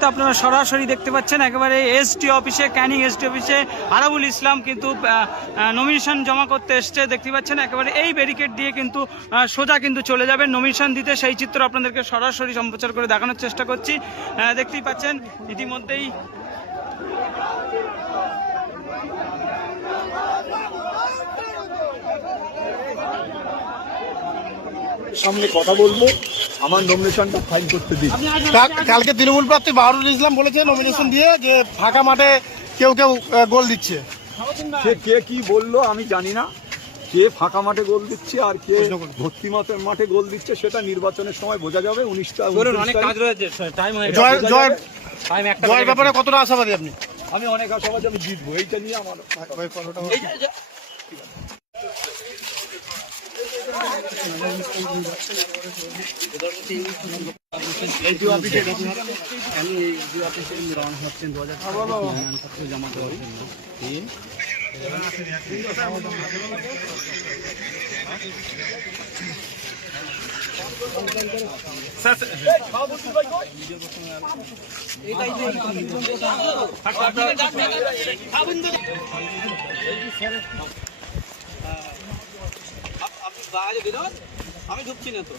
মুহূর্তে আপনারা সরাসরি দেখতে পাচ্ছেন একেবারে এসডি অফিসে, ক্যানিং এসডি অফিসে আরাবুল ইসলাম কিন্তু নমিনেশন জমা করতে এসছে। দেখতে পাচ্ছেন একেবারে এই ব্যারিকেড দিয়ে কিন্তু সোজা কিন্তু চলে যাবেন নমিনেশন দিতে। সেই চিত্র আপনাদেরকে সরাসরি সম্প্রচার করে দেখানোর চেষ্টা করছি। দেখতেই পাচ্ছেন ইতিমধ্যেই সামনে কথা বলবো, আমার নমিনেশনটা ফাইল করতে দিন। কালকে তৃণমূল প্রার্থী বাহারুল ইসলাম বলেছে নমিনেশন দিয়ে যে ফাঁকা মাঠে কেউ কেউ গোল দিচ্ছে। কে কি বললো আমি জানি না, কে ফাঁকা মাঠে গোল দিচ্ছে আর কে ভর্তি মাঠে গোল দিচ্ছে সেটা নির্বাচনের সময় বোঝা যাবে। 19টা জয়ের ব্যাপারে কতটা আশাবাদী আপনি? আমি অনেক আশাবাদী, আমি জিতবো, এইটা নিয়ে আমার জমা দেওয়ার আমি ঢুকছি না তো।